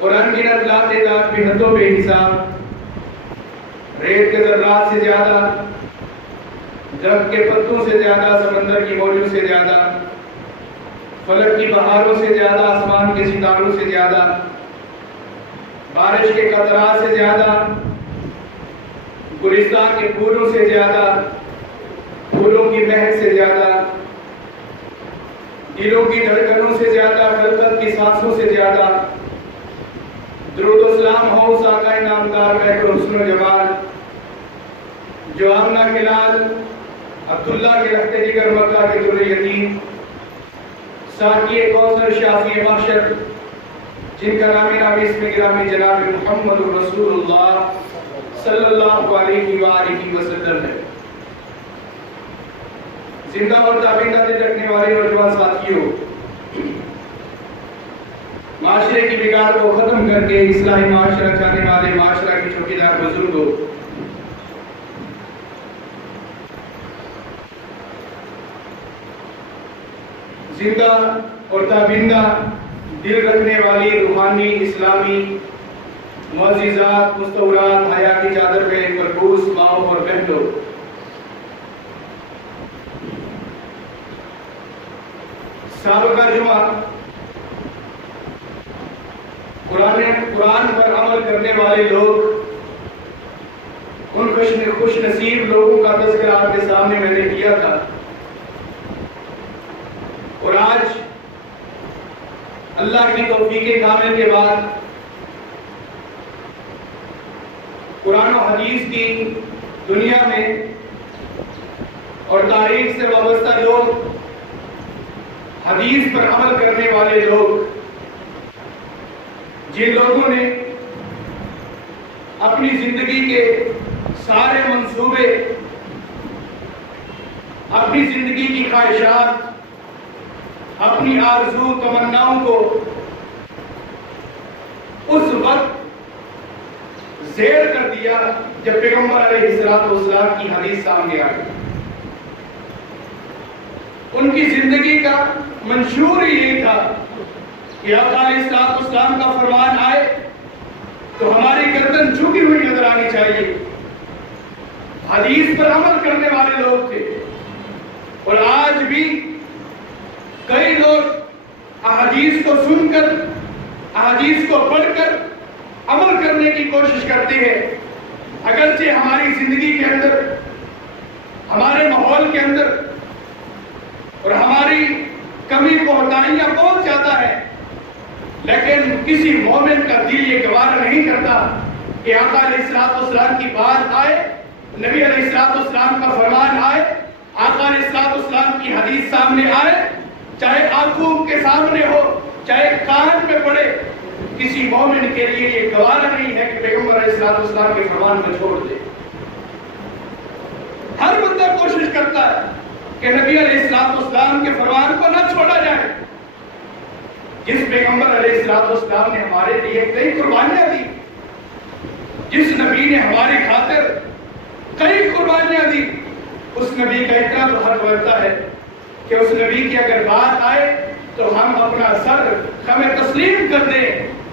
قرآن کی نزلات تعداد بھی حدوں بے حساب، ریت کے ذرات سے زیادہ، درخت کے پتوں سے زیادہ، سمندر کی موجوں سے زیادہ، فلک کی بہاروں سے زیادہ، آسمان کے ستاروں سے زیادہ، بارش کے قطرات سے زیادہ، گلستان کے پھولوں سے زیادہ، پھولوں کی مہک سے زیادہ، دلوں کی دھڑکنوں سے زیادہ، خلقت کی سانسوں سے زیادہ، درود و سلام ہو اس آقا نامدار بہتر حسن و جمال جو آمنہ کلال عبداللہ کے رخت جگر مکہ کے در یتیم، ساقی کوثر شافی محشر، جن کا نامی نامی اسم گرامی جناب محمد رسول اللہ صلی اللہ علیہ وآلہ وسلم ہے۔ زندہ اور تابندہ دل رکھنے والے نوجوان ساتھیوں، معاشرے کی بگاڑ کو ختم کر کے اصلاحی معاشرہ چاہنے والے معاشرہ کی چوکیدار بزرگوں، زندہ اور تابندہ دل رکھنے والی روحانی اسلامی معززات مستورات حیا کی چادر میں مربوس ماؤں اور بہنوں، سابقہ جمعہ قرآن پر عمل کرنے والے لوگ، ان خوش نصیب لوگوں کا تذکرہ آپ کے سامنے میں نے کیا تھا، اور آج اللہ کی توفیق کامل کے بعد قرآن و حدیث کی دنیا میں اور تاریخ سے وابستہ لوگ، حدیث پر عمل کرنے والے لوگ، جن لوگوں نے اپنی زندگی کے سارے منصوبے، اپنی زندگی کی خواہشات، اپنی آرزو تمناؤں کو اس وقت زیر کر دیا جب پیغمبر علیہ السلام کی حدیث سامنے آئی۔ ان کی زندگی کا منشور ہی یہ تھا کہ آقا علیہ السلام کا فرمان آئے تو ہماری گردن جھکی ہوئی نظر آنی چاہیے۔ حدیث پر عمل کرنے والے لوگ تھے، اور آج بھی کئی لوگ احادیث کو سن کر، احادیث کو پڑھ کر عمل کرنے کی کوشش کرتے ہیں، اگرچہ ہماری زندگی کے اندر، ہمارے ماحول کے اندر اور ہماری کمی کوتاہیاں بہت زیادہ ہے، لیکن کسی مومن کا دل یہ گوارا نہیں کرتا کہ آقا علیہ السلام کی بات آئے، نبی علیہ السلام کا فرمان آئے، آقا علیہ السلام کی حدیث سامنے آئے، چاہے آنکھوں کے سامنے ہو، چاہے کان میں پڑے، کسی مومن کے لیے یہ گوارا نہیں ہے کہ پیغمبر علیہ السلام کے فرمان کو چھوڑ دے۔ ہر بندہ کوشش کرتا ہے کہ نبی علیہ السلام کے فرمان کو نہ چھوڑا جائے۔ جس پیغمبر علیہ السلام نے ہمارے لیے کئی قربانیاں دی، جس نبی نے ہماری خاطر کئی قربانیاں دی، اس نبی کا اتنا تو حق بنتا ہے کہ اس نبی کی اگر بات آئے تو ہم اپنا سر ہمیں تسلیم کر دیں،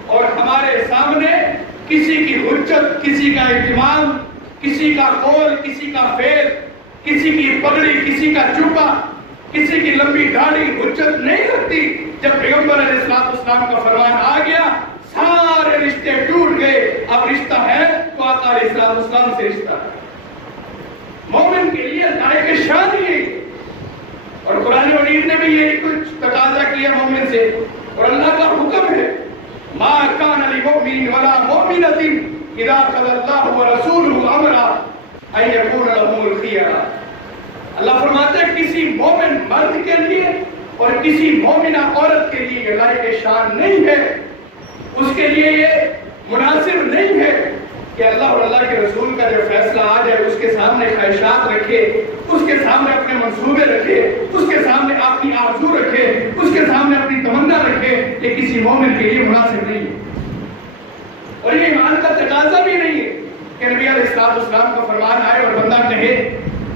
اور ہمارے سامنے کسی کی حجت، کسی کا اہتمام، کسی کا قول، کسی کا فعل، کسی کی پگڑی، کسی کا جبہ، کسی کی لمبی داڑھی حجت نہیں رکھتی۔ جب پیغمبر علیہ السلام کا فرمان آ گیا، سارے رشتے ٹوٹ گئے۔ اب رشتہ ہے تو آقا علیہ السلام سے رشتہ ہے۔ مومن کے لیے لائق شان ہی، اور قرآن مجید نے بھی یہی کچھ تقاضا کیا مومن سے، اور اللہ کا حکم ہے، ما کان للمؤمن ولا مؤمنۃ اذا قضى الله ورسوله امرا ان يكون لهم الخيرہ۔ اللہ فرماتے ہیں کسی مومن مرد کے لیے اور کسی مومنہ عورت کے لیے یہ لائق شان نہیں ہے، اس کے لیے یہ مناسب نہیں ہے کہ اللہ اور اللہ کے رسول کا جو فیصلہ آ جائے اس کے سامنے خواہشات رکھے، اس کے سامنے اپنے منصوبے رکھے، اس کے سامنے اپنی آرزو رکھے، اس کے سامنے اپنی تمنا رکھے۔ یہ کسی مومن کے لیے مناسب نہیں ہے، اور یہ ایمان کا تقاضا بھی نہیں ہے کہ نبی علیہ السلام کا فرمان آئے اور بندہ کہے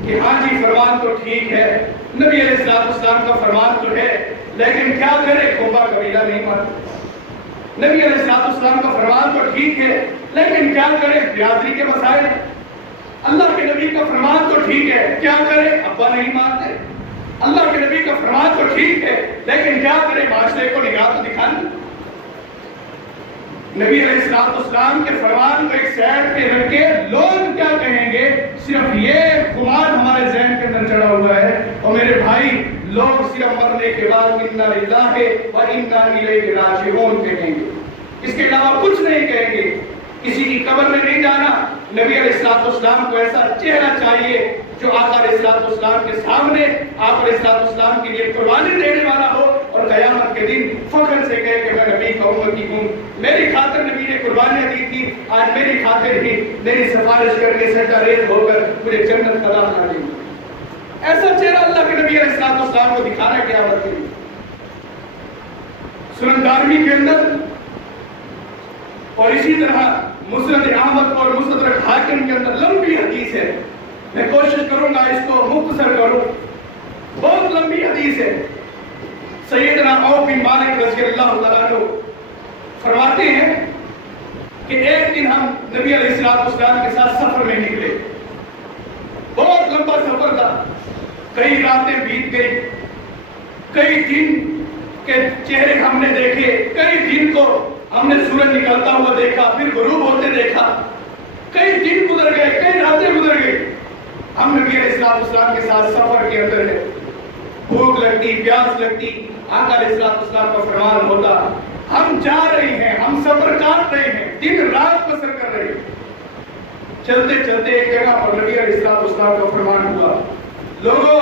کہ ہاں جی فرمان تو ٹھیک ہے، نبی علیہ السلام کا فرمان تو ہے، لیکن کیا کرے، قبا قبیلہ نہیں مانتا، نبی علیہ السلام کا فرمان تو ٹھیک ہے، لیکن کیا کریں برادری کے مسائل۔ اللہ کے نبی کا فرمان تو ٹھیک ہے، کیا کریں ابا نہیں مانتے۔ اللہ کے نبی کا فرمان تو ٹھیک ہے، لیکن کیا کریں معاشرے کو نگاہ تو دکھانی۔ نبی علیہ السلام کے فرمان کو ایک سائڈ پہ رکھ کے لوگ کیا کہیں گے، صرف یہ گمان ہمارے ذہن کے اندر چڑھا ہوا ہے۔ اور میرے بھائی، لوگ صرف مرنے کے بعد انا للہ و انا الیہ راجعون کہیں گے، اس کے علاوہ کچھ نہیں کہیں گے۔ کسی کی قبر میں نہیں جانا۔ نبی علیہ السلام کو ایسا چہرہ چاہیے جو آقا علیہ السلام کے سامنے آپ علیہ السلام کے لیے قربانی دینے والا ہو، اور قیامت کے دن فخر سے کہے کہ میں نبی کا امتی ہوں، میری خاطر نبی نے قربانیاں دی تھی، آج میری خاطر ہی میری سفارش کر کے سجدہ ریز ہو کر مجھے جنت کا داخلہ دیں گے۔ ایسا چہرہ اللہ کے نبی علیہ السلام کو دکھانا قیامت کے دن۔ سنن دارمی کے اندر اور اسی طرح مسند احمد اور مستدرک حاکم کے اندر لمبی حدیث ہے، میں کوشش کروں گا اس کو مختصر کروں، بہت لمبی حدیث ہے۔ سیدنا عوف بن مالک رضی اللہ تعالیٰ عنہ فرماتے ہیں کہ ایک دن ہم نبی علیہ السلام کے ساتھ سفر میں نکلے، بہت لمبا سفر تھا، کئی راتیں بیت گئی، کئی دن کے چہرے ہم نے دیکھے، کئی دن کو ہم نے سورج نکلتا ہوا دیکھا، پھر غروب ہوتے دیکھا، کئی دن گزر گئے، کئی راتیں گزر گئی۔ ہم نبی علیہ السلام کے ساتھ سفر کے اندر ہے، بھوک لگتی، پیاس لگتی، آقا علیہ السلام کا فرمان ہوتا، ہم جا رہے ہیں، ہم سفر کاٹ رہے ہیں، دن رات بسر کر رہے ہیں۔ چلتے چلتے ایک جگہ پر نبی علیہ السلام کا فرمان ہوا، لوگوں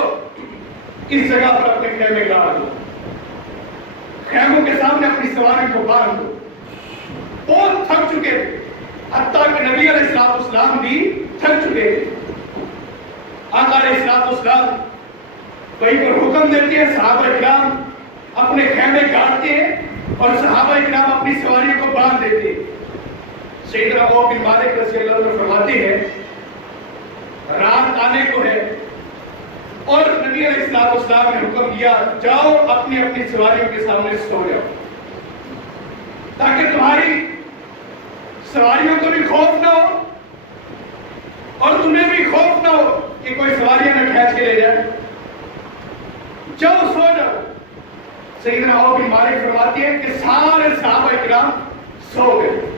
اس جگہ پر اپنے خیمے گاڑ دو، خیموں کے سامنے اپنی سواری کو باندھ دو۔ بہت تھک چکے تھے، حتیٰ کہ نبی علیہ السلام بھی تھک چکے تھے۔ آقا علیہ السلام وہیں پر حکم دیتے ہیں، صحابہ کرام اپنے خیمے گاڑتے ہیں اور صحابہ کرام اپنی سواریوں کو باندھ دیتے ہیں۔ سیدنا عوف بن مالک رضی اللہ عنہ فرماتے ہیں رات آنے کو ہے، اور نبی علیہ السلام نے حکم دیا جاؤ اپنی اپنی سواریوں کے سامنے سو جاؤ، تاکہ تمہاری سواریوں کو بھی خوف نہ ہو اور تمہیں بھی خوف نہ ہو کہ کوئی سواریاں نہ کھینچ کے لے جائے، جاؤ سو جاؤ۔ سیدنا عوف بن مالک فرماتے ہیں کہ سارے صحابہ کرام سو گئے،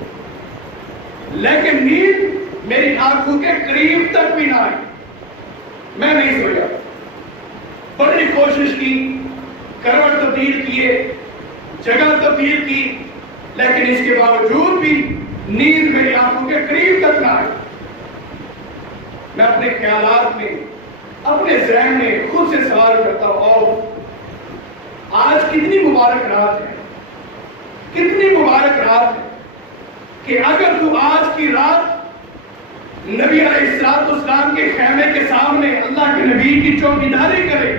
لیکن نیند میری آنکھوں کے قریب تک بھی نہ آئی، میں نہیں سویا۔ بڑی کوشش کی، کروٹ تبدیل کیے، جگہ تبدیل کی، لیکن اس کے باوجود بھی نیند میری آنکھوں کے قریب تک نہ آئی۔ میں اپنے خیالات میں، اپنے ذہن میں خود سے سوال کرتا ہوں، آج کتنی مبارک رات ہے، کتنی مبارک رات ہے کہ اگر تو آج کی رات نبی علیہ السلام کے خیمے کے سامنے اللہ کے نبی کی چوکیداری کرے،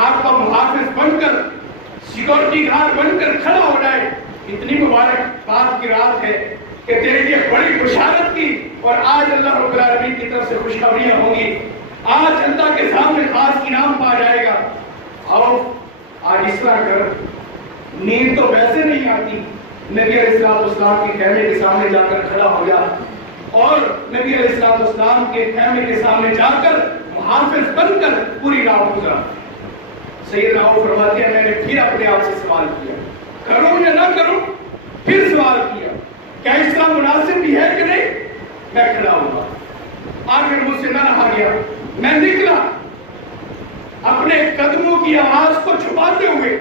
آپ کا محافظ بن کر، سیکورٹی گارڈ بن کر کھڑا ہو جائے، اتنی مبارک بات کی رات ہے کہ تیرے لیے بڑی بشارت کی، اور آج اللہ رب العالمین کی طرف سے خوشخبریاں ہوں گی، آج اللہ کے سامنے خاص انعام پا جائے گا۔ آؤ آج اس طرح کر، نیند تو ویسے نہیں آتی، نبی علیہ السلام کے خیمے کے سامنے جا کر کھڑا ہو جا، اور نبی علیہ السلام کے خیمے کے سامنے جا کر محافظ بن کر پوری رات گزارا۔ سیدنا عوف فرماتے ہیں میں نے پھر اپنے آپ سے سوال کیا، کروں یا نہ کروں، پھر سوال کیا کیا اس کا مناسب بھی ہے کہ نہیں، میں کھڑا ہوا، آخر مجھ سے نہ رہا گیا، میں نکلا، اپنے قدموں کی آواز کو چھپاتے ہوئے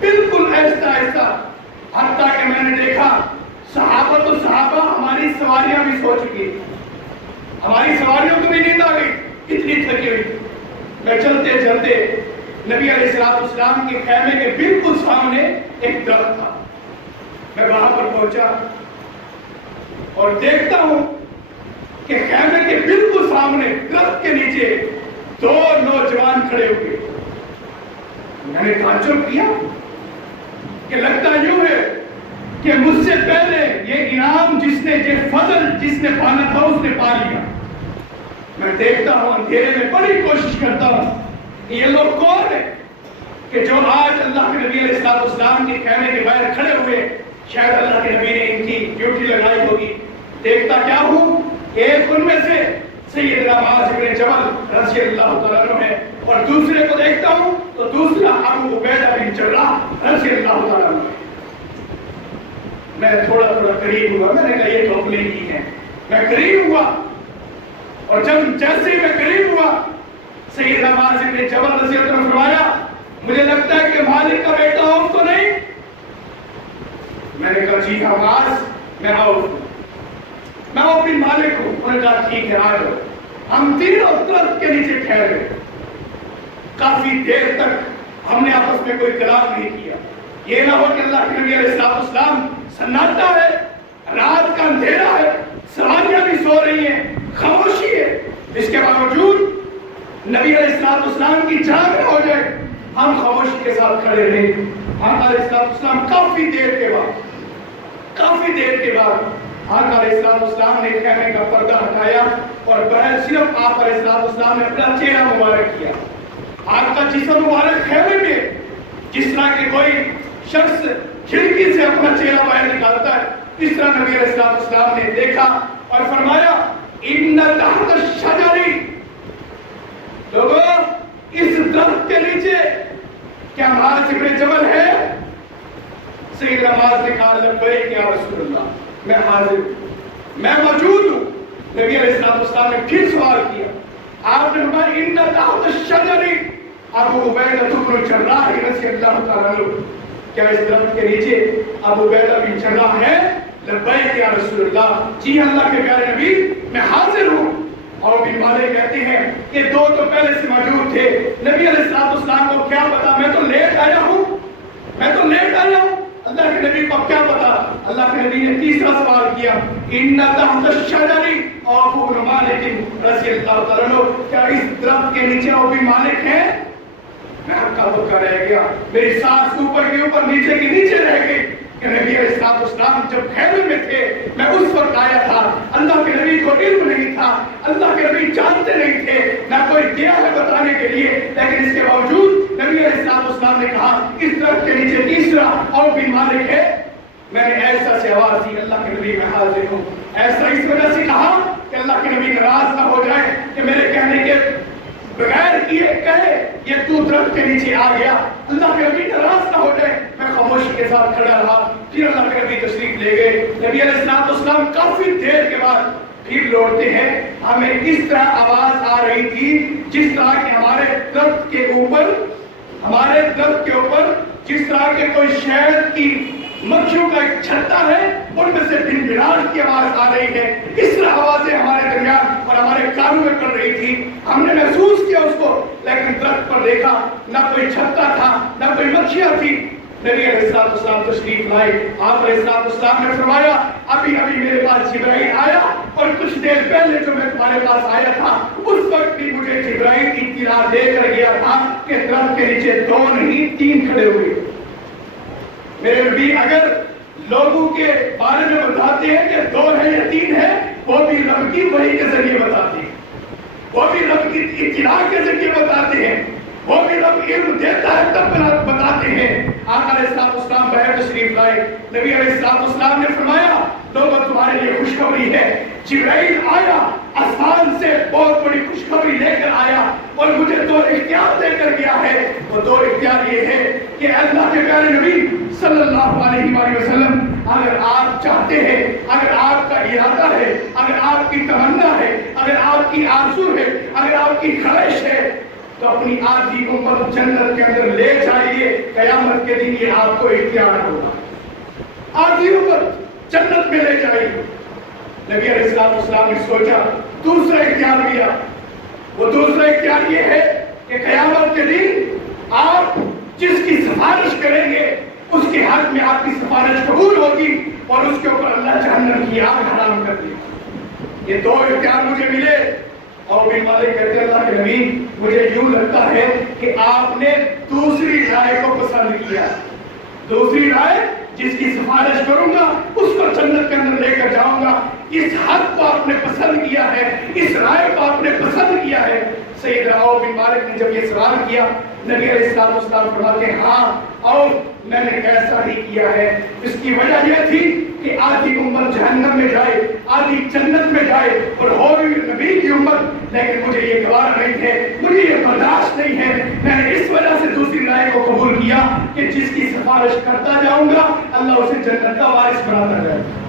بالکل آہستہ آہستہ، حتیٰ کہ میں نے دیکھا صحابہ تو صحابہ، ہماری سواریاں بھی سو چکی، ہماری سواریوں کو بھی نیند آ گئی، اتنی تھکی ہوئی۔ میں چلتے چلتے نبی علیہ السلام کے خیمے کے بالکل سامنے ایک درخت تھا، میں وہاں پر پہنچا اور دیکھتا ہوں کہ خیمے کے بالکل سامنے درخت کے نیچے دو نوجوان کھڑے ہوئے۔ میں نے تعجب کیا کہ لگتا یوں ہے کہ مجھ سے پہلے یہ انعام جس نے، یہ فضل جس نے پانا تھا اس نے پا لیا۔ میں دیکھتا ہوں اندھیرے میں، بڑی کوشش کرتا ہوں کہ یہ لوگ کون ہیں کہ جو آج اللہ کے نبی علیہ السلام کے خیمے کے باہر کھڑے ہوئے شاید اللہ کے نبی نے ان کی ڈیوٹی لگائی ہوگی. دیکھتا کیا ہوں ایک ان میں سے سیدنا معاذ بن جبل رضی اللہ تعالیٰ عنہ ہے اور دوسرے کو دیکھتا ہوں تو دوسرا ابو عبیدہ بن جراح رضی اللہ تعالیٰ عنہ ہے. میں تھوڑا قریب ہوا, میں نے کہا یہ تو اپنے ہی ہیں. میں قریب ہوا اور جیسے ہی میں قریب ہوا سیدنا معاذ بن جبل رضی اللہ عنہ نے فرمایا مجھے لگتا ہے کہ مالک کا بیٹا عوف تو نہیں؟ میں نے کہا جی ہاں معاذ میں عوف ہوں, میں عوف بن مالک ہوں. انہوں نے کہا ٹھیک ہے آ جاؤ. ہم تینوں درخت کے نیچے ٹھہرے. کافی دیر تک ہم نے آپس میں کوئی کلام نہیں کیا. یہ نہ ہو کہ اللہ کے نبی علیہ السلام سناٹا ہے, رات کا اندھیرا ہے, سواریاں بھی سو رہی ہیں, خاموشی ہے, اس کے باوجود نبی علیہ السلام کی جان نہ ہو جائے. ہم خاموشی کے ساتھ کھڑے رہے. آقا علیہ السلام کافی دیر کے بعد آقا علیہ السلام نے خیمے کا پردہ ہٹایا اور بہر صرف آپ علیہ السلام نے اپنا چہرہ مبارک کیا. آپ کا جسم مبارک خیمے میں جس طرح کہ کوئی شخص کھڑکی سے اپنا چہرہ باہر نکالتا ہے, اس طرح نبی علیہ السلام نے دیکھا اور فرمایا ان تحت الشجر, لوگوں اس درخت کے نیچے کیا معاذ بن جبل ہے؟ سیدنا معاذ نے کہا لبیک یا رسول اللہ, میں حاضر ہوں, میں موجود ہوں. نبی علیہ السلام نے پھر سوال کیا. آپ نے فرمایا ان تحت الشجر ابو عبیدہ بن جراح رضی اللہ تعالیٰ عنہ, کیا اس درخت کے نیچے ابو عبیدہ بن جراح ہے؟ لبیک یا رسول اللہ, جی اللہ کے پیارے نبی میں حاضر ہوں. اور بن مالک کہتے ہیں کہ دو تو پہلے سے موجود تھے. نبی علیہ السلام کو کیا پتا, میں تو لیٹ آیا ہوں. اللہ کے نبی کو کیا پتا. اللہ کے نبی نے تیسرا سوال کیا ان تحت الشجر عوف بن مالک رضی اللہ تعالیٰ عنہ, کیا اس درخت کے نیچے عوف بن مالک ہیں؟ میں ہکا بکا رہ گیا, میری سانس اوپر کے اوپر نیچے کے نیچے رہ گئی کہ نبی علیہ السلام جب خیمے میں تھے میں اس وقت آیا تھا. اللہ کے نبی کو علم نہیں تھا, اللہ کے نبی جانتے نہیں تھے, نہ کوئی گیا ہے بتانے کے لیے, لیکن اس کے باوجود نبی علیہ السلام نے کہا اس درخت کے نیچے تیسرا عوف بن مالک ہے. میں نے ایسا سے آواز دی اللہ کے نبی میں حاضر ہوں. ایسا اس وجہ سے کہا کہ اللہ کے نبی ناراض نہ ہو جائے کہ میرے کہنے کے بغیر کیے کہے یہ تو درخت کے نیچے آ گیا. اللہ کے نبی ناراض نہ ہو جائے. میں خاموشی کے ساتھ کھڑا رہا. پھر اللہ کے نبی تشریف لے گئے. نبی علیہ السلام کافی دیر کے بعد پھر لوٹتے ہیں. ہمیں اس طرح آواز آ رہی تھی جس طرح کہ ہمارے درخت کے اوپر جس طرح کے کوئی شہد کی مکھیوں کا ایک چھتا ہے ان میں سے بھنبھناہٹ کی آواز آ رہی ہے. اس طرح آوازیں ہمارے درمیان اور ہمارے کانوں میں پڑ رہی تھی. ہم نے محسوس کیا اس کو, لیکن درخت پر دیکھا نہ کوئی چھتا تھا نہ کوئی مکھیاں تھی. نبی علیہ السلام تشریف لائے. آپ علیہ السلام نے فرمایا ابھی میرے پاس جبرائیل آیا اور کچھ دیر پہلے جو میں تمہارے پاس آیا تھا اس وقت بھی مجھے جبرائیل اطلاع دے کر گیا تھا کہ درخت کے نیچے 2 نہیں 3 کھڑے ہوئے. میرے نبی اگر لوگوں کے بارے میں بتاتے ہیں کہ 2 ہے یا 3 ہے, وہ بھی رب کی وحی کے ذریعے بتاتے ہیں, وہ بھی رب کی اطلاع کے ذریعے بتاتے ہیں, وہ بھی رب علم دیتا ہے تب بتاتے ہیں. آقا علیہ السلام بہر تشریف لائے. نبی علیہ السلام نے فرمایا لوگوں تمہارے لیے خوشخبری ہے, جبرائیل آیا آسمان سے بہت بڑی خوشخبری لے کر آیا اور مجھے 2 اختیار دے کر گیا ہے. وہ 2 اختیار یہ ہے کہ اللہ کے پیارے نبی صلی اللہ علیہ وآلہ وسلم, اگر آپ چاہتے ہیں, اگر آپ کا ارادہ ہے, اگر آپ کی تمنا ہے, اگر آپ کی آرزو ہے, اگر آپ کی خواہش ہے تو اپنی آدھی امت جنت کے اندر لے جائیے. قیامت کے دن یہ آپ کو اختیار ہوگا. آدھی امت جنت میں لے جائیے. نبی علیہ السلام نے سوچا دوسرا اختیار لیا. وہ دوسرا اختیار یہ ہے کہ قیامت کے دن آپ جس کی سفارش کریں گے اس کے حق میں آپ کی سفارش قبول ہوگی اور اس کے اوپر اللہ جہنم کی آگ حرام کر دے. یہ 2 اختیار مجھے ملے. اور بن مالک کہتے ہیں اللہ کے نبی مجھے یوں لگتا ہے کہ آپ نے دوسری رائے کو پسند کیا. دوسری رائے جس کی سفارش کروں گا اس کو جنت کے اندر لے کر جاؤں گا, اس حق کو آپ آپ نے پسند کیا ہے، اس رائے کو آپ نے پسند کیا ہے۔ سیدنا عوف بن مالک نے جب یہ سوال کیا، نبی علیہ السلام فرماتے ہیں ہاں اور میں نے ایسا ہی کیا ہے۔ اس کی وجہ یہ تھی کہ آدھی امت جہنم میں جائے، آدھی جنت میں جائے، اور ہو بھی نبی کی امت، لیکن مجھے یہ گوارا نہیں ہے، مجھے یہ برداشت نہیں ہے۔ میں نے اس وجہ سے دوسری رائے کو قبول کیا کہ جس کی سفارش کرتا جاؤں گا اللہ اسے جنت کا وارث بناتا جائے گا۔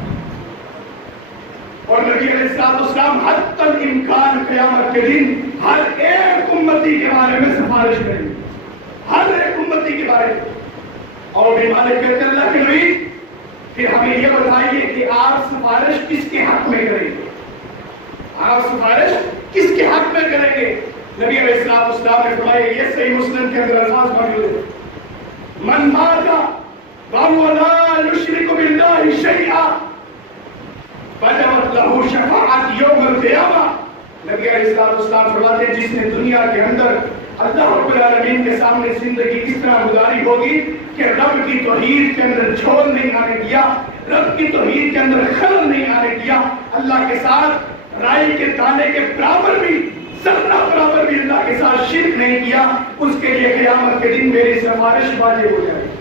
اور نبی علیہ السلام حتی الامکان قیامت کے دن ہر ایک امتی کے بارے میں سفارش کریں گے، ہر ایک امتی کے بارے میں۔ اور بھی مالک کہتے اللہ کے نبی پھر ہمیں یہ بتائیے کہ آپ سفارش کس کے حق میں کریں گے، آپ سفارش کس کے حق میں کریں گے؟ نبی علیہ السلام نے فرمایا، یہ صحیح مسلم کے اندر الفاظ موجود ہے، من مات وهو لا يشرك بالله شيئا وجبت له شفاعت یوم القیامہ۔ نبی علیہ السلام فرماتے ہیں جس نے دنیا کے اندر اللہ رب العالمین کے سامنے زندگی اس طرح گزاری ہوگی کہ رب کی توحید کے اندر جھول نہیں آنے دیا، رب کی توحید کے اندر خلل نہیں آنے دیا، اللہ کے ساتھ رائی کے دانے کے برابر بھی، ذرہ برابر بھی اللہ کے ساتھ شرک نہیں کیا، اس کے لیے قیامت کے دن میری سفارش واجب ہو جائے گی،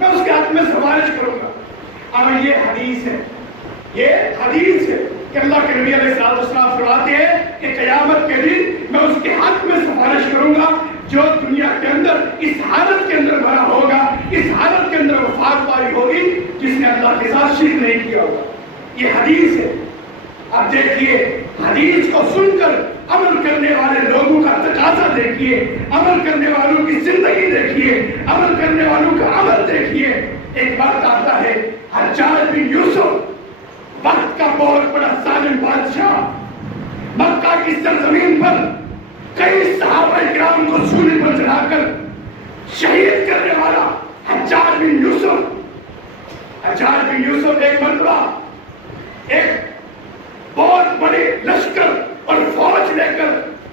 میں اس کے حق میں سفارش کروں گا۔ اب یہ حدیث ہے، یہ حدیث ہے کہ اللہ کے نبی علیہ السلام فرماتے ہیں کہ قیامت کے دن میں اس کے حق میں سفارش کروں گا جو دنیا کے اندر اس حالت کے اندر مرا ہوگا، اس حالت کے اندر وفات پائی ہوگی جس نے اللہ کے ساتھ شرک نہیں کیا ہوگا۔ یہ حدیث ہے۔ اب دیکھیے حدیث کو سن کر عمل کرنے والے لوگوں کا تقاضا دیکھیے، عمل کرنے والوں کی زندگی دیکھیے، عمل کرنے والوں کا عمل دیکھیے۔ ایک وقت آتا ہے حجاج بن یوسف وقت کا بہت بڑا ظالم بادشاہ، مکہ کی سرزمین پر کئی صحابہ کرام کو سولی پر چڑھا کر شہید کرنے والا حجاج بن یوسف۔ حجاج بن یوسف ایک مرتبہ ایک بہت بڑی لشکر اور فوج لے کر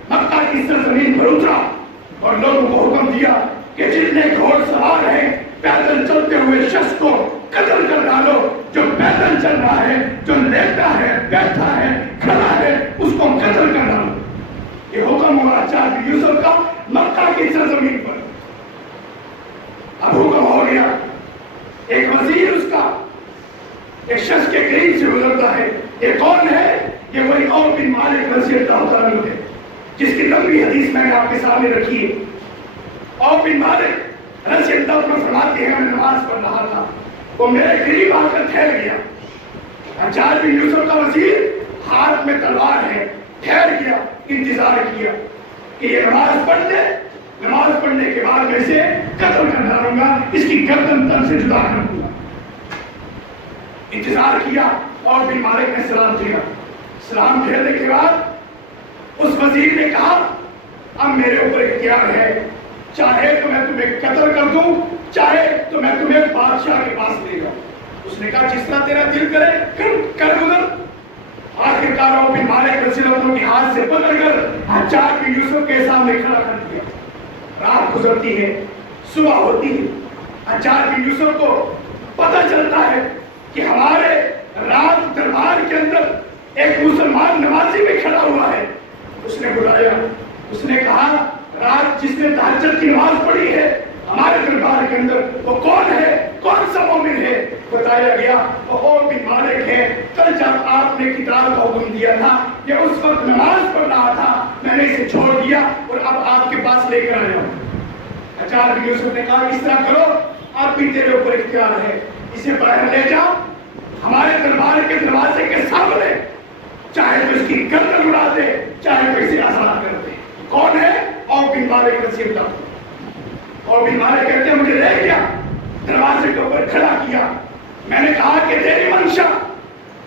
مکہ کی سرزمین پر اترا اور لوگوں کو حکم دیا کہ جتنے گھوڑ سوار ہیں پیدل چلتے ہوئے شخص کو قتل کر ڈالو، جو پیدل چل رہا ہے، جو لیٹا ہے، بیٹھا ہے، کھڑا ہے، اس کو قتل کر ڈالو۔ یہ حکم ہوا حجاج بن یوسف کا مکہ کی سرزمین پر۔ اب حکم ہو گیا، ایک وزیر اس کا ایک شخص کے قریب سے گزرتا ہے، یہ کون ہے؟ یہ وہی عوف بن مالک رضی اللہ عنہ ہے جس کی لمبی حدیث میں نے آپ کے سامنے رکھی ہے۔ عوف بن مالک رضی اللہ عنہ فرماتے ہیں میں نماز پڑھ رہا تھا، وہ میرے قریب آ کر ٹھہر گیا۔ حجاج بن یوسف کا وزیر ہاتھ میں تلوار ہے، ٹھہر گیا، انتظار کیا کہ یہ نماز پڑھ لے، نماز پڑھنے کے بعد میں اسے قتل کر ڈالوں گا، اس کی گردن تن سے جدا کر دوں گا۔ انتظار کیا اور بن مالک نے سلام دیا۔ سلام پھیرنے کے بعد اس وزیر نے کہا اب میرے اوپر اختیار ہے، چاہے تو میں تمہیں قتل کر دوں، چاہے تو میں تمہیں بادشاہ کے پاس لے جاؤں۔ اس نے کہا جس طرح تیرا دل کرے کر گزر۔ آخرکار عوف بن مالک رضی اللہ عنہ کے ہاتھ سے پکڑ کر حجاج بن یوسف کے سامنے کھڑا کر دیا۔ رات گزرتی ہے، صبح ہوتی ہے، حجاج بن یوسف کو پتہ چلتا ہے کہ ہمارے رات دربار کے اندر ایک مسلمان نمازی بھی کھڑا ہوا ہے۔ اس نے بلایا، اس نے کہا رات جس نے تہجد کی نماز پڑھی ہے ہمارے دربار کے اندر وہ کون ہے، کون سا مومن ہے؟ بتایا گیا وہ عوف بن مالک ہے، کل جب آپ نے کتاب کا حکم دیا تھا یہ اس وقت نماز پڑھ رہا تھا، میں نے اسے چھوڑ دیا اور اب آپ کے پاس لے کر آیا ہوں۔ حجاج بن یوسف نے کہا اس طرح کرو، اب بھی تیرے اوپر اختیار ہے، اسے باہر لے جا ہمارے دربار کے دروازے کے سامنے، چاہے تو اس کی گردن اڑا دے، چاہے تو اسے آزاد کر دے۔ کون ہے؟ عوف بن مالک رضی اللہ عنہ۔ عوف بن مالک کہتے ہیں مجھے لے گیا، دروازے کے اوپر کھڑا کیا، میں نے کہا کہ تیری منشا،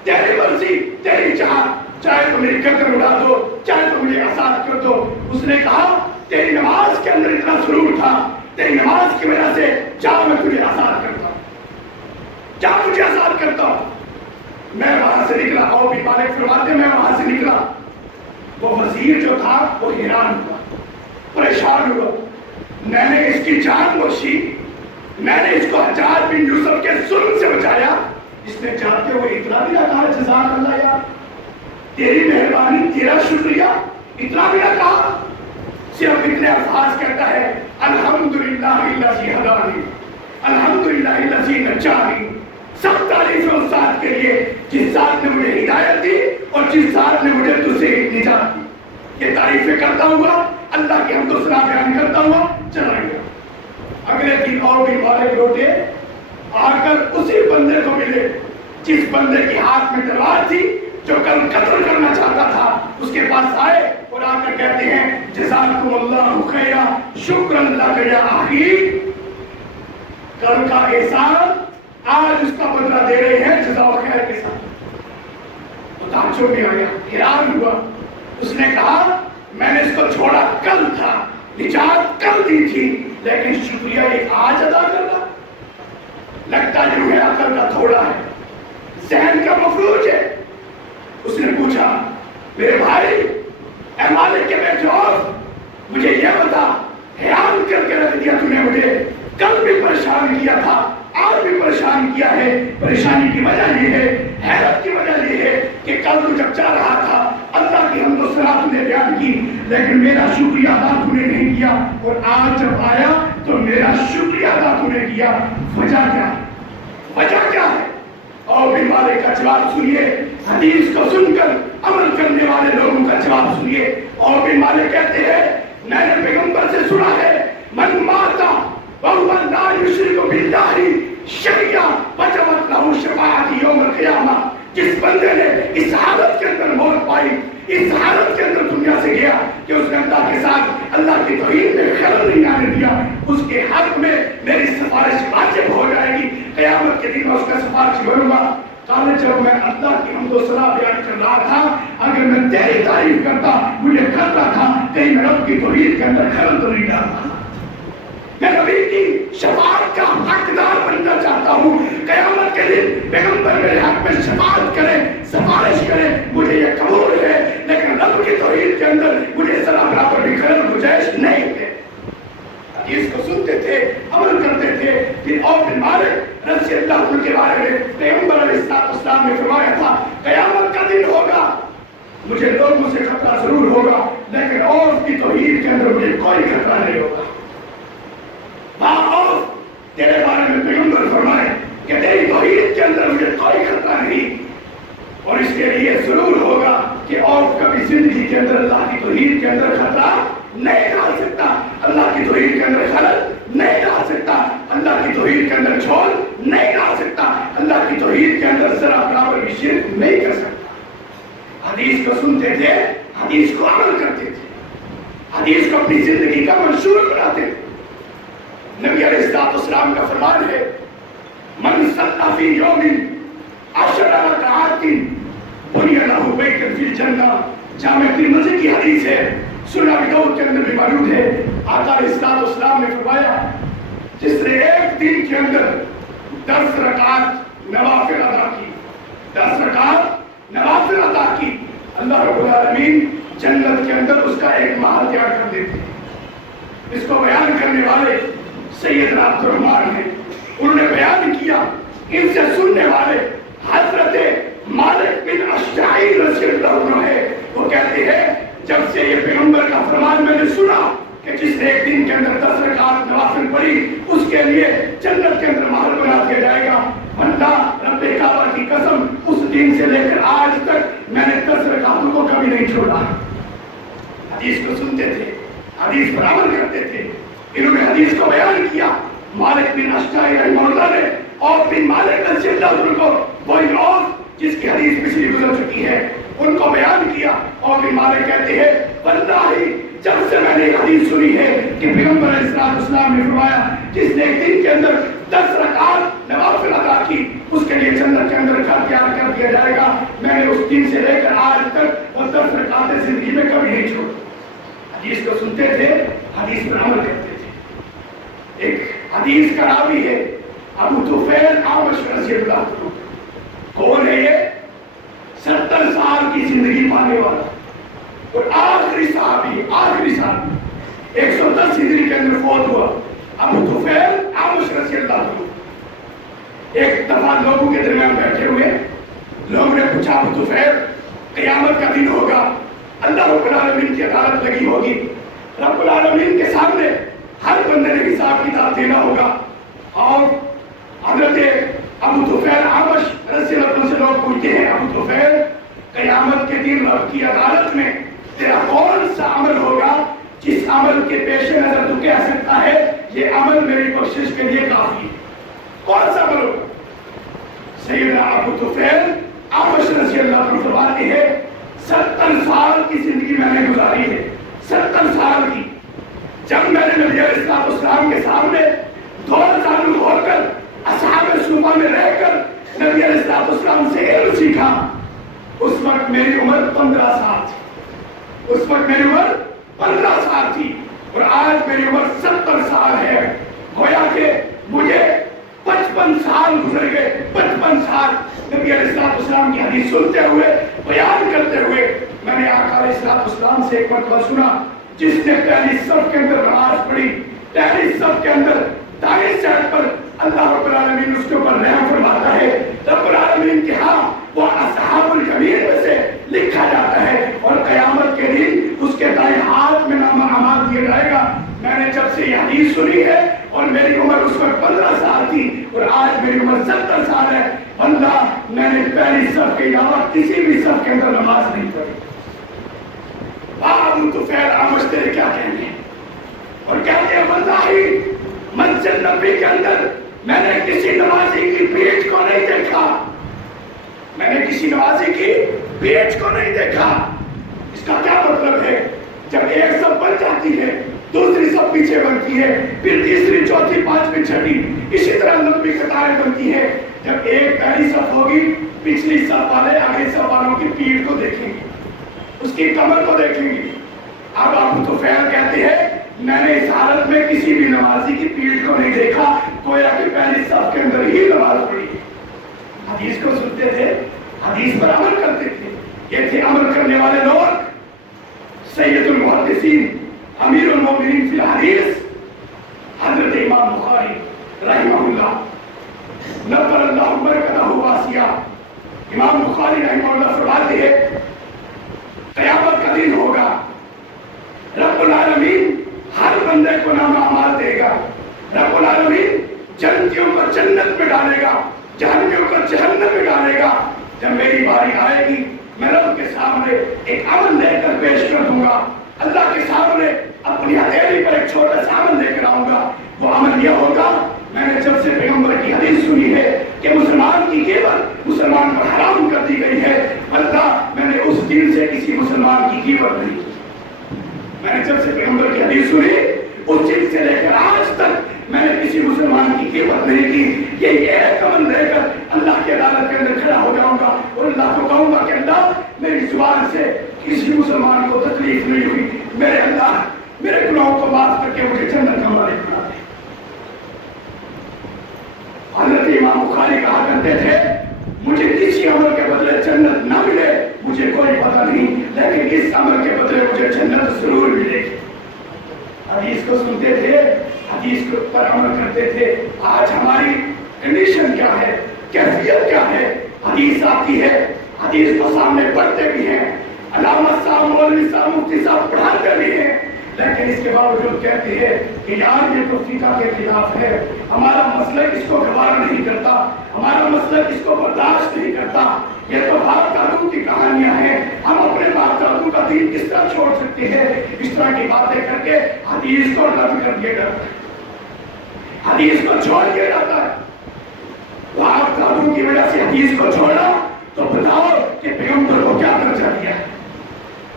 تیری مرضی، تیری چاہت، چاہے تو میری گردن اڑا دو، چاہے تو مجھے آزاد کر دو۔ اس نے کہا تیری نماز کے اندر اتنا سرور تھا، تیری نماز کی وجہ سے جا میں تجھے آزاد کرتا ہوں، جا مجھے آزاد کرتا ہوں۔ میں وہاں سے نکلا، عوف بن مالک فرماتے میں وہاں سے نکلا، وہ وزیر جو تھا وہ حیران ہوا، پریشان ہوا، میں نے اس کی جان بخشی، میں نے اس کو حجاج بن یوسف کے ظلم سے بچایا، اس نے جاتے ہوئے اتنا بھی نہ کہا جزاک اللہ یار، تیری مہربانی، تیرا شکریہ، اتنا بھی نہ کہا، صرف اتنے الفاظ کہتا ہے الحمدللہ الذی ہدانی، الحمدللہ الذی نجانی۔ سب تعریفیں اس ذات کے لیے جس ذات نے مجھے ہدایت دی اور جس ذات نے مجھے تجھ سے نجات دی۔ یہ تعریفیں کرتا ہوا، اللہ کی حمد و ثنا بیان کرتا ہوا چلا گیا۔ اگلے دن اور بھی والے لوٹے، آ کر اسی بندے کو ملے جس بندے کی ہاتھ میں تلوار تھی، جو کل قتل کرنا چاہتا تھا۔ اس کے پاس آئے اور آ کر کہتے ہیں جزاکم اللہ خیرا، شکر اللہ کا یا آخی، کل کا احسان آج اس کا بدلہ دے رہے ہیں جزا و خیر کے ساتھ۔ تعجب میں آیا، حیران ہوا۔ اس نے کہا میں نے اس کو چھوڑا کل تھا، نجات کل دی تھی، لیکن شکریہ یہ آج ادا کرنا لگتا جو ہے عقل کا تھوڑا ہے، ذہن کا مفلوج ہے۔ اس نے پوچھا میرے بھائی، اے مالک کے بیٹے، مجھے یہ بتا، حیران کر کے رکھ دیا تو نے مجھے، کل بھی پریشان کیا تھا، آج بھی پریشان کیا ہے۔ پریشانی کی وجہ یہ ہے، حیرت کی وجہ یہ ہے کہ کل تو جب جا رہا تھا اللہ کی حمد و ثنا تو نے بیان کی، لیکن میرا شکریہ ادا تو نے نہیں کیا، اور آج جب آیا تو میرا شکریہ ادا تو نے کیا۔ وجہ کیا ہے؟ وجہ کیا ہے؟ اور بھی والے کا جواب سنیے، حدیث کو سن کر عمل کرنے والے لوگوں کا جواب سنیے۔ اور بھی والے کہتے ہیں میں نے پیغمبر سے سنا ہے من ماتا وَهُوَ لَا يُشْرِكُ بِاللَّهِ شَيْئًا وَجَبَتْ لَهُ شَفَاعَةُ يَوْمَ الْقِيَامَةِ۔ جس بندے نے اس حالت کے اندر موت پائی، اس حالت کے اندر دنیا سے گیا کہ اس نے اللہ کے ساتھ اللہ کی توحید میں خلل نہیں آنے دیا، اس کے حق میں میری سفارش واجب ہو جائے گی، قیامت کے دن میں اس کا سفارش کروں گا۔ کہا جب میں اللہ کی حمد و ثنا بیان کر رہا تھا، اگر میں تیری تعریف کرتا مجھے خطرہ تھا کہیں میں رب کی توحید کے اندر خلل تو نہیں ڈالتا۔ میں نبی کی شفاعت کا حقدار بننا چاہتا ہوں، قیامت کے دن پیغمبر میرے حق میں شفاعت کرے، سفارش کرے، مجھے یہ قبول ہے، لیکن رب کی توحید کے اندر مجھے ذرا برابر بھی خلل گنجائش نہیں ہے۔ حدیث کو سنتے تھے، عمل کرتے تھے۔ پھر اور بن مالک رضی اللہ عنہ کے بارے میں پیغمبر علیہ السلام نے فرمایا تھا قیامت کا دن ہوگا، مجھے لوگوں سے خطرہ ضرور ہوگا، لیکن اور کی توحید کے اندر مجھے کوئی خطرہ نہیں ہوگا۔ تیرے بارے میں پیغمبر فرمائے کہ تیری توحید کے اندر مجھے کوئی خطرہ نہیں، اور اس کے لیے ضرور ہوگا کہ اور کبھی زندگی کے اندر اللہ کی توحید کے اندر خطرہ نہیں ڈال سکتا، اللہ کی توحید کے اندر خلل نہیں ڈال سکتا، اللہ کی توحید کے اندر چھول نہیں ڈال سکتا، اللہ کی توحید کے اندر ذرا برابر بھی شرک نہیں کر سکتا۔ حدیث کو سنتے تھے، حدیث کو عمل کرتے تھے، حدیث کو اپنی زندگی کا منشور بناتے تھے۔ نبی علیہ السلام کا فرمان ہے من صلی فی یوم 10 رکعات بنی لہ بیت فی الجنہ۔ جامع ترمذی کی حدیث ہے، سنن ابی داؤد کے اندر بھی موجود ہے۔ آقا علیہ السلام نے فرمایا جس نے ایک دن کے اندر 10 رکعات نوافل ادا کی، 10 رکعات نوافل ادا کی، اللہ رب العالمین جنت کے اندر اس کا ایک محل تیار کر دیتے ہیں۔ اس کو بیان کرنے والے سیدنا عبد الرحمن ہیں، انہوں نے بیان کیا، ان سے سننے والے حضرت مالک بن اشجعی رضی اللہ عنہ ہے۔ وہ کہتے ہیں جب سے یہ پیغمبر کا فرمان میں نے سنا کہ جس نے ایک دن کے اندر 10 رکعات نوافل پڑھی اس کے لیے جنت کے اندر محل بنا دیا جائے گا، اللہ رب کعبہ کی قسم اس دن سے لے کر آج تک میں نے 10 رکعتوں کو کبھی نہیں چھوڑا۔ حدیث کو سنتے تھے، حدیث پر عمل کرتے تھے۔ انہوں نے حدیث کو بیان کیا، مالک بن اشجعی رحمہ اللہ نے اور بن مالک رضی اللہ عنہ کو وہی اور جس کی حدیث پچھلی گزر چکی ہے ان کو بیان کیا، اور بن مالک کہتے ہیں واللہ جب سے میں نے حدیث سنی ہے کہ پیغمبر علیہ السلام نے فرمایا جس نے ایک دن کے اندر 10 رکعات نوافل ادا کی اس کے لیے جنت کے اندر گھر تیار کر دیا جائے گا، میں نے اس دن سے لے کر آج تک وہ 10 رکعتیں زندگی میں کبھی نہیں چھوڑی۔ حدیث کو سنتے تھے، حدیث پر عمل کرتے تھے۔ ایک حدیث کا راوی ہے ابو طفیل اعمش رضی اللہ عنہ۔ کون ہے یہ؟ 70 سال کی زندگی پانے والا اور آخری صحابی، 110 ہجری کے اندر فوت ہوا ابو طفیل اعمش رضی اللہ عنہ۔ ایک دفعہ لوگوں کے درمیان بیٹھے ہوئے، لوگوں نے پوچھا ابو طفیل قیامت کا دن ہوگا، اللہ رب العالمین کی عدالت لگی ہوگی، رب العالمین کے سامنے ہر بندے نے حساب کتاب دینا ہوگا. اور حضرت ابو طفیل عامش رضی اللہ عنہ سے لوگ پوچھتے ہیں، ابو طفیل قیامت کے دن رب کی عدالت میں تیرا کون سا عمل ہوگا جس عمل کے پیش نظر تو کہہ سکتا ہے یہ عمل میری بخشش کے لیے کافی ہے؟ کون سا عمل ہوگا؟ سیدنا ابو طفیل عامش رضی اللہ عنہ فرماتے ہیں 70 سال کی زندگی میں نے گزاری ہے، 70 سال کی. جب میں نے نبی علیہ السلام کے سامنے 2 سال ہو کر اصحاب صوفہ میں رہ کر نبی علیہ السلام سے علم سیکھا، اس وقت میری عمر 15 سال تھی. اس وقت میری عمر 15 سال تھی اور آج میری عمر 70 سال ہے. گویا کہ مجھے 55 سال گزر گئے، 55 سال نبی علیہ السلام کی حدیث سنتے ہوئے، بیان کرتے ہوئے. میں نے آقا علیہ السلام سے ایک مرتبہ سنا، جس نے پہلی صف کے اندر نماز پڑھی، پہلی صف کے اندر دائیں سائڈ پر اللہ رب العالمین اس کے اوپر رحم فرماتا ہے. رب العالمین کے ہاں وہ اصحاب الجمین میں سے لکھا جاتا ہے اور قیامت کے دن اس کے دائیں ہاتھ میں نامہ اعمال دیا جائے گا. میں نے جب سے یہ حدیث سنی ہے اور میری عمر اس وقت 15 سال تھی اور آج میری عمر 70 سال ہے، اللہ میں نے پہلی صف کے علاوہ کسی بھی صف کے اندر نماز نہیں پڑھی. ابو طفیل عامش تیرے کیا کہیں گے؟ اور کہتے ہیں واللہ مسجد نبی کے اندر میں نے کسی نمازی کی پیٹھ کو نہیں دیکھا، میں نے کسی نمازی کی پیٹھ کو نہیں دیکھا. اس کا کیا مطلب ہے؟ جب ایک صف بن جاتی ہے دوسری صف پیچھے بنتی ہے، پھر تیسری چوتھی پانچویں چھٹی اسی طرح لمبی قطاریں بنتی ہے. جب ایک پہلی صف ہوگی پچھلی صف والے آگے صف والوں کی پیٹھ کو دیکھیں گے، اس کی کمر کو دیکھیں گے. اب ابو طفیل کہتے ہیں میں نے اس حالت میں کسی بھی نمازی کی پیٹھ کو نہیں دیکھا، گویا کہ پہلی صف کے اندر ہی نماز پڑھی. حدیث کو سنتے تھے، حدیث پر عمل کرتے تھے. یہ تھے عمل کرنے والے لوگ. سید المحدثین امیر المومنین فی الحدیث حضرت امام بخاری رحمہ اللہ نبر اللہ برکتہ واسعہ. امام بخاری رحمہ اللہ فرماتے ہیں قیامت کا دن ہوگا، رب العالمین ہر بندے کو نامہ اعمال دے گا. رب العالمین جنتیوں کو جنت میں ڈالے گا، جہنمیوں کو جہنم میں ڈالے گا. جب میری باری آئے گی میں رب کے سامنے ایک عمل لے کر پیش کر دوں گا. اللہ کے سامنے اپنی ہتھیلی پر ایک چھوٹا سا عمل لے کر آؤں گا. وہ عمل یہ ہوگا، میں نے جب سے پیغمبر کی حدیث سنی ہے کہ مسلمان کی غیبت مسلمان پر حرام کر دی گئی ہے، اللہ میں نے اس دن سے کسی مسلمان کی غیبت نہیں کی. میں نے جب سے پیغمبر کی حدیث سنی اس دن سے لے کر آج تک میں نے کسی مسلمان کی غیبت نہیں کی. یہ ایک عمل لے کر اللہ کی عدالت کے اندر کھڑا ہو جاؤں گا اور اللہ کو کہوں گا کہ اللہ میری زبان سے کسی مسلمان کو تکلیف نہیں ہوئی، میرے اللہ میرے گناہوں کو معاف کر کے مجھے جنت کا مالک بنا دے. حضرت امام بخاری کہا کرتے تھے مجھے کسی عمل کے بدلے جنت نہ ملے مجھے کوئی پتہ نہیں، لیکن اس عمل کے بدلے مجھے جنت ضرور ملے گی. حدیث کو سنتے تھے، حدیث کے پر عمل کرتے تھے. آج ہماری کنڈیشن کیا ہے، کیفیت کیا ہے؟ حدیث آتی ہے، حدیث کو سامنے پڑھتے بھی ہیں، علامہ صاحب مولوی صاحب مفتی صاحب پڑھاتے بھی ہیں، لیکن اس کے باوجود کہتے ہیں کہ یار یہ تو فقہ کے خلاف ہے، ہمارا مسلک اس کو گوارا نہیں کرتا، ہمارا مسلک اس کو برداشت نہیں کرتا، یہ تو باپ دادوں کی کہانیاں ہیں، ہم اپنے باپ دادوں کا دین کس طرح چھوڑ سکتے ہیں؟ اس طرح کی باتیں کر کے حدیث کو رد کر دیا جاتا ہے، حدیث کو چھوڑ دیا جاتا ہے. باپ دادوں کی وجہ سے حدیث کو چھوڑا تو بتاؤ کہ پیغمبر کو کیا درجہ دیا ہے،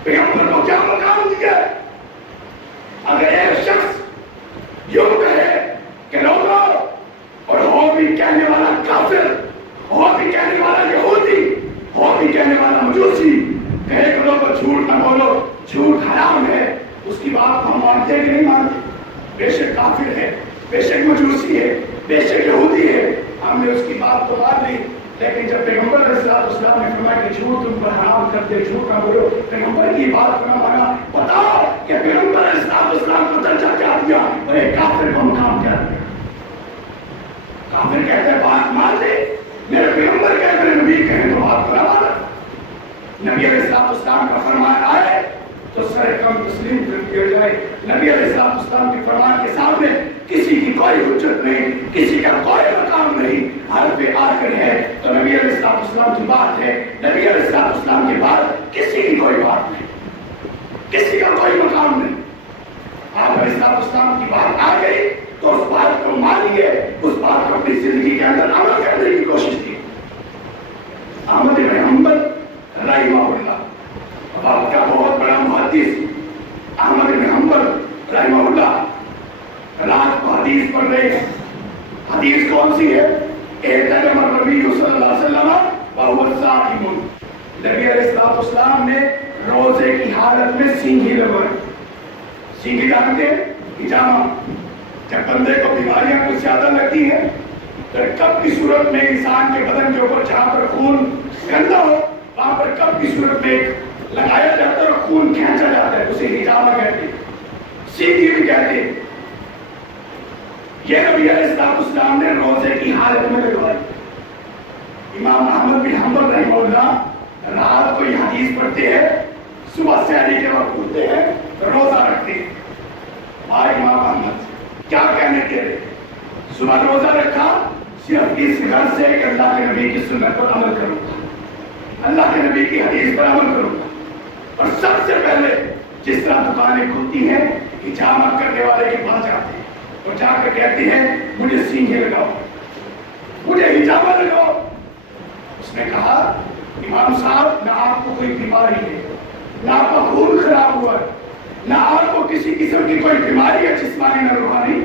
پیغمبر کو کیا مقام دیا ہے؟ اگر ایک شخص یوں کہے کہ لوگوں اور ہو بھی کہنے والا کافر، ہو بھی کہنے والا یہودی، ہو بھی کہنے والا مجوسی کہے کہ لوگوں جھوٹ نہ بولو، جھوٹ حرام ہے، اس کی بات ہم مانتے کہ نہیں مانتے؟ بے شک کافر ہے، بے شک مجوسی ہے، بے شک یہودی ہے، ہم نے اس کی بات تو مان لی. لیکن جب پیغمبر علیہ السلام نے فرمایا کہ جھوٹ تم پر حرام کر دے، جھوٹ نہ بولو، پیغمبر کی بات کو نہ مانا، بتاؤ کہ پیغمبر علیہ السلام کو درجہ کیا دیا اور ایک کافر کو مقام کیا دیا؟ کافر کہتے ہیں بات مان لی، میرے پیغمبر کہتے ہیں نبی کہیں تو بات کو نہ مانا. نبی علیہ السلام کا فرمان آئے تو سر کم تسلیم کر دیا جائے. نبی علیہ السلام کے فرمان کے سامنے کسی کی کوئی حجت نہیں, کسی کا کوئی مقام نہیں. حرف آخر ہے تو نبی علیہ السلام کی بات ہے. نبی علیہ السلام کے بعد کسی کی کوئی بات نہیں, کسی کا کوئی مقام نہیں. آپ علیہ السلام کی بات آ گئی تو اس بات کو مانیے, اس بات کو اپنی زندگی کے اندر عمل کرنے کی کوشش کی. احمد بن حنبل رحمہ اللہ, آپ کا بہت بڑا محدث احمد بن حنبل رحمہ اللہ رات کو حدیث پڑھ رہے ہیں. حدیث کون سی ہے؟ احتجم النبی صلی اللہ علیہ وسلم وهو صائم. نبی علیہ السلام نے روزے کی حالت میں سینگھی لگوائی. سینگھی جانتے ہیں؟ ہجامہ. جب بندے کو بیماریاں کچھ زیادہ لگتی ہیں تو کب کی صورت میں انسان کے بدن کے اوپر جہاں پر خون گندا ہو وہاں پر کب کی صورت میں لگایا جاتا ہے اور خون کھینچا جاتا ہے, اسے ہجامہ کہتے ہیں, سینگھی بھی کہتے ہیں. یہ نبی علیہ السلام نے روزے کی حالت میں لگوائی. امام احمد بن حنبل رحمہ اللہ رات کو یہ حدیث پڑھتے ہیں, صبح سحری کے وقت اٹھتے ہیں, روزہ رکھتے ہیں. بھائی امام احمد کیا کہنے کے لیے صبح روزہ رکھا صرف اس گھر سے کہ اللہ کے نبی کی سنت پر عمل کروں گا, اللہ کے نبی کی حدیث پر عمل کروں گا. اور سب سے پہلے جس طرح دکانیں کھلتی ہیں ہجامہ کرنے والے کے پاس جاتے ہیں اور جا کر کہتے ہیں مجھے سینگھی لگاؤ, مجھے ہجامہ لگاؤ. اس نے کہا امام صاحب نہ آپ کو کوئی بیماری ہے, نہ آپ کا خون خراب ہوا ہے, نہ آپ کو کسی قسم کی کوئی بیماری ہے جسمانی نہ روحانی,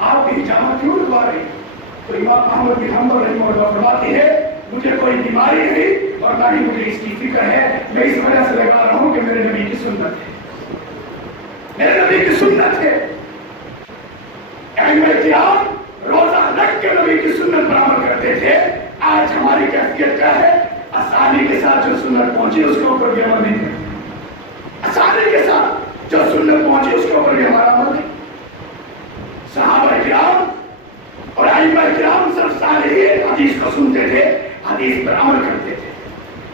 آپ بھی ہجامہ کیوں لگوا رہے ہیں؟ تو امام احمد بن حنبل رحمہ اللہ فرماتے ہیں مجھے کوئی بیماری نہیں اور نہ ہی مجھے اس کی فکر ہے, میں اس وجہ سے لگا رہا ہوں کہ میرے نبی کی سنت ہے, میرے نبی کی سنت ہے. ائمہ کرام روزہ رکھ کے نبی کی سنت پر عمل کرتے تھے. آج ہماری کیفیت کیا ہے؟ آسانی کے ساتھ جو سنت پہنچی اس کے اوپر بھی عمل نہیں کرتے. آسانی کے ساتھ جو سنت پہنچی اس کے اوپر بھی ہمارا عمل نہیں. صحابہ کرام اور ائمہ کرام سب صالحین حدیث کو سنتے تھے, حدیث پر عمل کرتے تھے.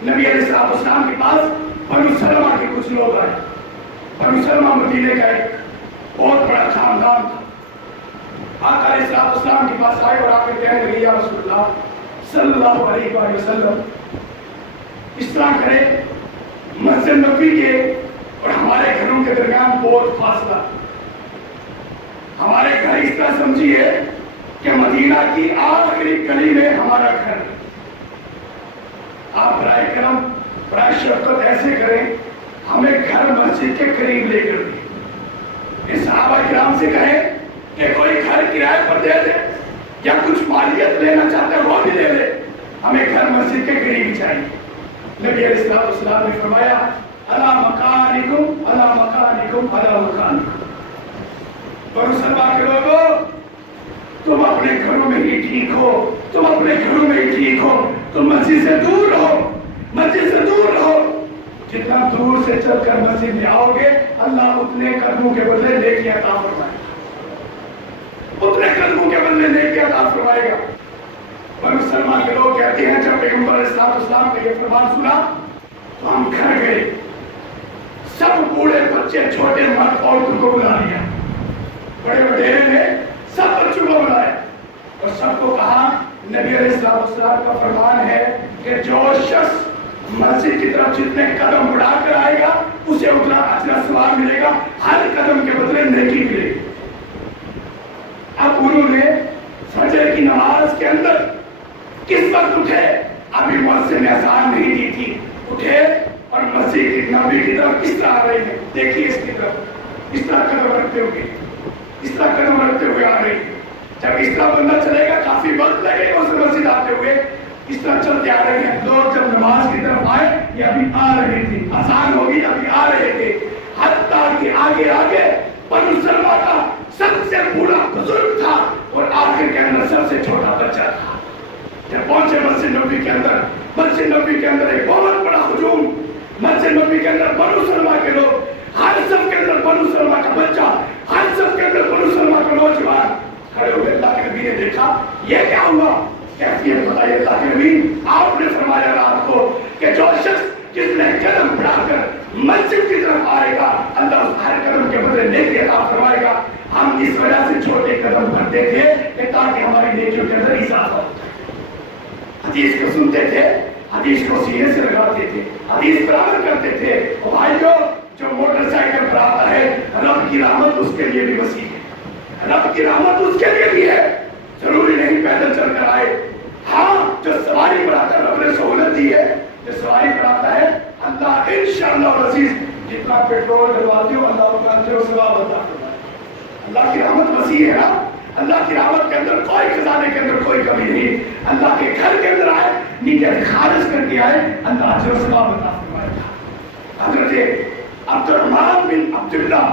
نبی علیہ السلام کے پاس بنو سلمہ کے کچھ لوگ آئے. بنو سلمہ مدینے کا ایک بہت بڑا خاندان تھا. آقا علیہ السلام کے پاس آئے اور آ کے کہنے لگے یا رسول اللہ صلی اللہ علیہ وآلہ وسلم اس طرح کرے مسجد نبوی کے اور ہمارے گھروں کے درمیان بہت فاصلہ. ہمارے گھر اس طرح سمجھیے کہ مدینہ کی آخری گلی میں ہمارا گھر. آپ برائے کرم برائے شفقت ایسے کریں ہمیں گھر مسجد کے قریب لے کر دیں. صحابہ کرام سے کہیں کہ کوئی گھر کرائے پر دے دے یا کچھ مالیت لینا چاہتے ہیں وہ بھی دے دے, ہمیں گھر مسجد کے قریب ہی چاہیے. نبی علیہ السلام نے فرمایا الا مکانکم الا مکانکم الا مکانکم. بنو سلمہ کے لوگوں تم اپنے گھروں میں ہی ٹھیک ہو, تم اپنے گھروں میں ہی ٹھیک ہو, تم مسجد سے دور رہو, مسجد سے دور رہو. جتنا دور سے چل کر مسجد میں آؤ گے اللہ اتنے قدموں کے بدلے نیکی عطا فرمائے گا, اتنے قدموں کے بدلے نیکی عطا فرمائے گا. بنو سلمہ کے لوگ کہتے ہیں جب پیغمبر علیہ السلام کا یہ فرمان سنا تو ہم گھر گئے, سب بوڑھے بچے چھوٹے مرد عورتوں کو بلا لیا, بڑے وڈیرے نے سب بچوں کو بلائے اور سب کو کہا نبی علیہ السلام کا فرمان ہے کہ جو شخص مسجد کی طرف جتنے قدم بڑھا کر آئے گا اسے اتنا اجر ثواب ملے گا, ہر قدم کے بدلے نیکی ملے گی. اب انہوں نے فجر کی نماز کے اندر کس وقت اٹھے؟ ابھی مؤذن نے اذان نہیں دی تھی, اٹھے اور مسجد نبوی کی طرف کس طرح آ رہے ہیں, دیکھیے اس کی طرف, اس طرح قدم رکھتے ہوئے, اس طرح قدم رکھتے ہوئے آ رہے ہیں. جب اس طرح بندہ چلے گا کافی وقت لگے گا اسے مسجد آتے ہوئے, اس طرح چلتے آ رہے ہیں. لوگ جب نماز کی طرف آئے یہ ابھی آ رہے تھے, اذان ہوگی ابھی آ رہے تھے, حتیٰ کہ آگے آگے بنو سلمہ کا سب سے بوڑھا بزرگ تھا اور آخر کے اندر سب سے چھوٹا بچہ تھا. جب پہنچے مسجد نبوی کے اندر, مسجد نبوی کے اندر ایک بہت بڑا ہجوم, مسجد نبوی کے اندر بنو سلمہ کے لوگ, ہر صف کے اندر بنو سلمہ کا بچہ, ہر صف کے اندر بنو سلمہ کا نوجوان کھڑے ہوئے. اللہ کے نبی نے دیکھا یہ کیا ہوا, کیفیت بتائی اللہ کے نبی. آپ نے فرمایا رات کو کہ جو شخص جس نے قدم بڑھا کر مسجد کی طرف آئے گا اللہ اس ہر قدم کے بدلے نیکی عطا فرمائے گا. ہم اس وجہ سے چھوٹے قدم بڑھتے تھے کہ تاکہ ہماری نیکیوں کے اندر اضافہ ہو. حدیث کو سنتے تھے, حدیث کو سینے سے لگاتے تھے, حدیث پر عمل کرتے تھے. بھائیو, جو موٹر سائیکل پر آتا ہے رب کی رحمت اس کے لیے بھی وسیع ہے, رب کی رحمت اس کے لیے بھی ہے, ضروری نہیں پیدل چل کر آئے. ہاں, جو سواری پر آتا ہے رب نے سہولت دی ہے, جو سواری پر آتا ہے اللہ انشاءاللہ العزیز جتنا پیٹرول ڈلواتے ہو اللہ کا اجر و ثواب عطا فرمائے. اللہ کی رحمت وسیع ہے نا, اللہ کی رحمت کے اندر کوئی خزانے کے اندر کوئی کمی نہیں. اللہ کے گھر کے اندر آئے, نیت خالص کر کے آئے, اللہ اجر و ثواب عطا فرمائے گا. حضرت عبد الرحمن بن عبداللہ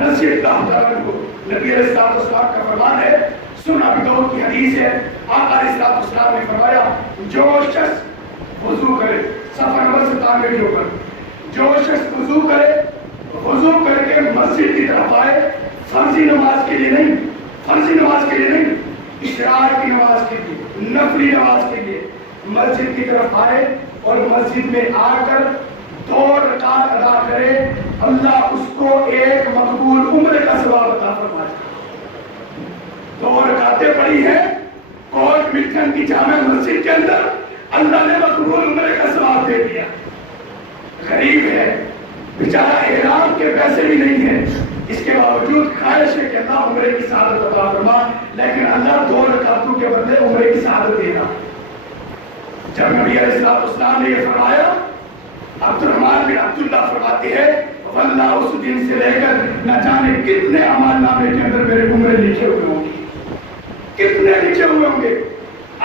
رضی اللہ تعالیٰ عنہ, نبی علیہ السلام کا فرمان ہے, سنن ابی داؤد کی حدیث ہے, آقا علیہ السلام نے فرمایا جو شخص وضو کرے, صفحہ نمبر 97 کے اوپر, جو شخص وضو کرے, وضو کر کے مسجد کی طرف آئے, فرضی نماز کے لیے نہیں, فرضی نماز کے لیے نہیں, اشراق کی نماز کے لیے, نفلی نماز کے لیے مسجد کی طرف آئے اور مسجد میں آ کر 2 رکعت ادا کرے, اللہ اس کو ایک مقبول عمرے کا ثواب عطا فرمائے. 2 رکعتیں پڑھی ہیں کوٹ ملٹن کی جامع مسجد کے اندر, اللہ نے مقبول عمرے کا ثواب دے دیا. غریب ہے بیچارہ, احرام کے پیسے بھی نہیں ہیں, اس کے باوجود خواہش ہے کہ اللہ عمرے کی سعادت عطا فرما, لیکن اللہ 2 رکعتوں کے بدلے عمرے کی سعادت دینا. جب نبی علیہ السلام نے یہ فرمایا, عبد الرحمن بن عبداللہ فرماتے ہیں واللہ اس دن سے لے کر نہ جانے کتنے اعمال نامے کے اندر میرے عمرے لکھے ہوئے ہوں گے, کتنے لکھے ہوئے ہوں گے.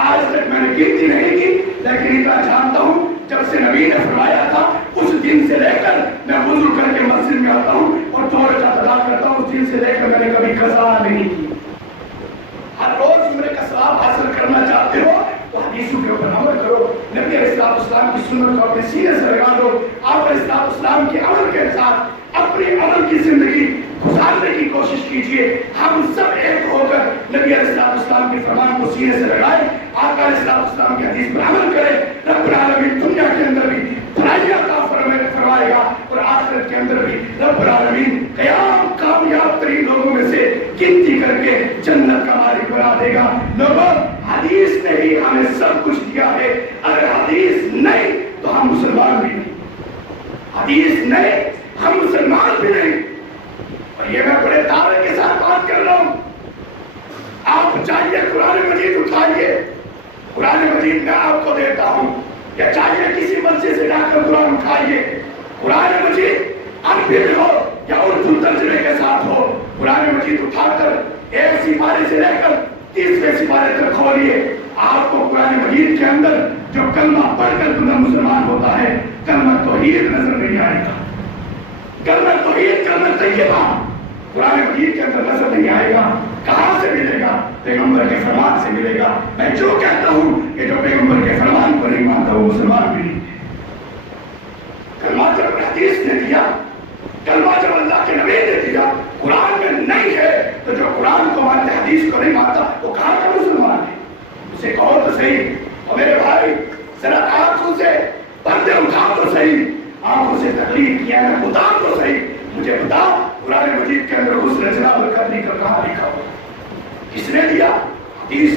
آج تک میں نے گنتی نہیں کی, لیکن اتنا جانتا ہوں جب سے نبی نے فرمایا تھا اس دن سے لے کر میں وضو کر کے مسجد میں آتا ہوں اور 2 رکعت ادا کرتا ہوں, اس دن سے لے کر میں نے کبھی قضا نہیں کی. ہر روز عمرے کا ثواب حاصل کرنا چاہتے ہو تو حدیثوں کے اوپر عمل کرو, نبی علیہ السلام کی سنت کو اپنے سینے سے لگا دو. آپ علیہ السلام کے عمل کے ساتھ اپنی عمل کی زندگی گزارنے کی کوشش کیجئے. ہم سب ایک ہو کر نبی علیہ السلام کے فرمان کو سینے سے لگائیں, آقا علیہ السلام کی حدیث پر عمل کریں. رب العالمین دنیا کے اندر بھی بھلائی عطا فرمائے گا اور آخرت کے اندر بھی رب العالمین قیام کامیاب ترین لوگوں میں سے گنتی کر کے جنت کا مالک بنا دے گا. لوگوں, حدیث نے ہی ہمیں سب کچھ دیا ہے, اگر حدیث نہیں تو ہم مسلمان بھی نہیں, حدیث نہیں ہم مسلمان بھی نہیں. اور یہ میں بڑے دعوے کے ساتھ بات کر رہا ہوں. آپ چاہیے قرآن مجید اٹھائیے, قرآن مجید میں آپ کو دیتا ہوں, یا چاہیے کسی مسجد سے جا کر قرآن اٹھائیے, قرآن مجید عربی میں ہو یا اردو ترجمے کے ساتھ ہو, قرآن مجید اٹھا کر 1 سپارے سے لے کر 30ویں سپارے تک کھولیے. آپ کو قرآن مجید کے اندر جو کلمہ پڑھ کر بندہ مسلمان ہوتا ہے, کلمہ توحید نظر نہیں آئے گا. کلمہ توحید, کلمہ طیبہ قرآن مجید کے اندر نظر نہیں آئے گا. کہاں سے ملے گا؟ پیغمبر کے فرمان سے ملے گا. میں جو کہتا ہوں کہ جو پیغمبر کے فرمان کو نہیں مانتا وہ مسلمان بھی نہیں. کلمہ جب حدیث نے دیا, کلمہ جب اللہ کے نبی نے دیا, قرآن میں نہیں ہے, تو جو قرآن کو مانتے حدیث کو نہیں مانتا وہ کہاں کا مسلمان ہے؟ اسے کہو تو صحیح. اور میرے بھائی, ذرا آنکھوں سے پردے اٹھا تو صحیح, آنکھوں سے تقلید کیا ہے اتار تو صحیح. مجھے بتا قرآن مجید کے اندر حسن جناب القدری کا کہاں لکھا ہوا, کس نے دیا؟ حدیث